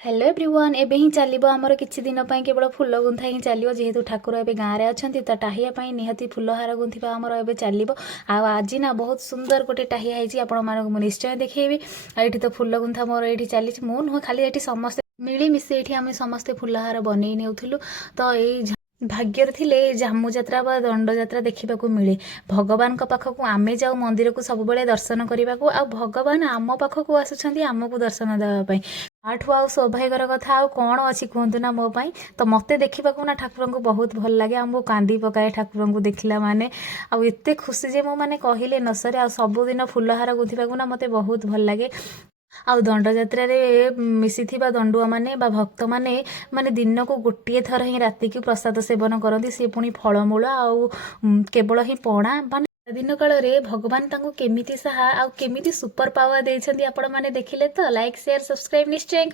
hello everyone एबे ही चलिबो हमर किछि दिन पई केवल फूल गुंथा ही चलिबो जेहेतु ठाकुर एबे गाँ रे अछंती त टाहिया पई निहति फूल हार गुंथिबा हमर एबे चलिबो आ आज ना बहुत सुंदर गोटे टाहिया हैछि आपण मानक मु निश्चय देखैबी एठी तो फूल गुंथा मोर एठी चली मु नुह खाली एठी समस्त मिली मिसे एठी हम समस्त फूल हार बनै नेउथुलु तो एई भाग्यर थिले जामु यात्रा बा दंड यात्रा देखा मिले भगवान पाखक आमे जाऊ मंदिर को सब बेले दर्शन करने को आ भगवान आम पाखक आसुँच आमको दर्शन देवाई आठू आउ सौभाग्यर कथा आउ कौन अच्छी कहतु ना मो पाई तो मत देखा ना ठाकुर को बहुत भल लगे आमको कांदी पकाए ठाकुर को देखला माने आउ एते खुशी जे मो माने कहले न सरे आ सबुदिन फूलहार गुंथिबा ना मते बहुत भल लगे आउ दंड यात्रा रे मिसिथिबा दंडुआ माने बा भक्त माने माने दिन को गोटे थर ही राति की प्रसाद सेवन करती सी पुणी फलमूल आउ केवल ही पणा माने दिन काल रे भगवान तांको केमिति साहा आउ केमिति सुपर पावर देइछन्ती आपण माने देखिले तो लाइक शेयर सब्सक्राइब निश्चय